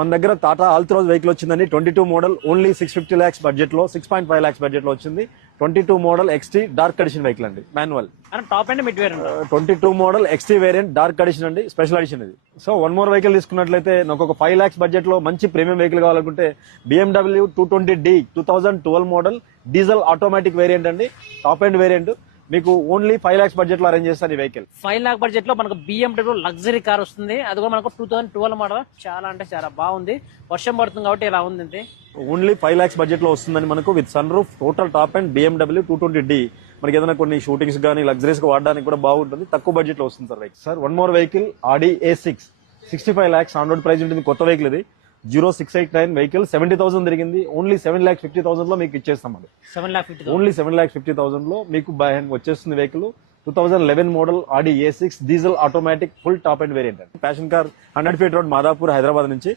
మన దగ్గర టాటా ఆల్త్రోజ్ వెహికల్ వచ్చిందండి. 22 మోడల్ ఓన్లీ 650 lakhs బడ్జెట్ లో, 6.5 lakhs బడ్జెట్ లో వచ్చింది. 22 model XT dark edition vehicle అండి, manual. Top and mid variant 22 model XT variant dark edition అండి, స్పెషల్ ఎడిషన్ ఇది. సో వన్ మోర్ వెహికల్ తీసుకున్నట్లయితే నాకు ఒక 5 lakhs బడ్జెట్ లో మంచి ప్రీమియం వెహికల్ కావాలనుకుంటే BMW 220D 2012 model diesel automatic variant అండి, టాప్ అండ్ వేరియంట్. మీకు ఓన్లీ 5 lakhs బడ్జెట్ లో అరేంజ్ చేస్తాను ఈ వెహికల్. 5 lakh బడ్జెట్ లో మనకు BMW లగ్జరీ కార్ వస్తుంది. అది కూడా మనకు 2012 మోడల్. చాలా అంటే చాలా బాగుంది. వర్షం పడుతుంది కాబట్టి ఇలా ఉంది. ఓన్లీ 5 lakhs బడ్జెట్ లో వస్తుందని మనకు with sunroof, total top and BMW 220D. మనకి ఏదైనా కొన్ని షూటింగ్స్ కానీ లగ్జరీస్ గా వాడడానికి కూడా బాగుంటుంది, తక్కువ బడ్జెట్ లో వస్తుంది sir vehicle. Sir one more vehicle Audi A6 65 lakhs on road price ఉంటుంది. కొత్త వెహికల్ ఇది, 0689 వెహికల్, 70,000 తిరిగింది. ఓన్లీ 7,50,000 లో మీకు ఇచ్చేస్తాం. అది 7,50,000 ఓన్లీ 7,50,000 లో మీకు బై హ్యాండ్ వచ్చేస్తుంది vehicle. 2011 model Audi A6 diesel automatic full top and variant. Passion car 100 feet road Madhapur Hyderabad నుంచి.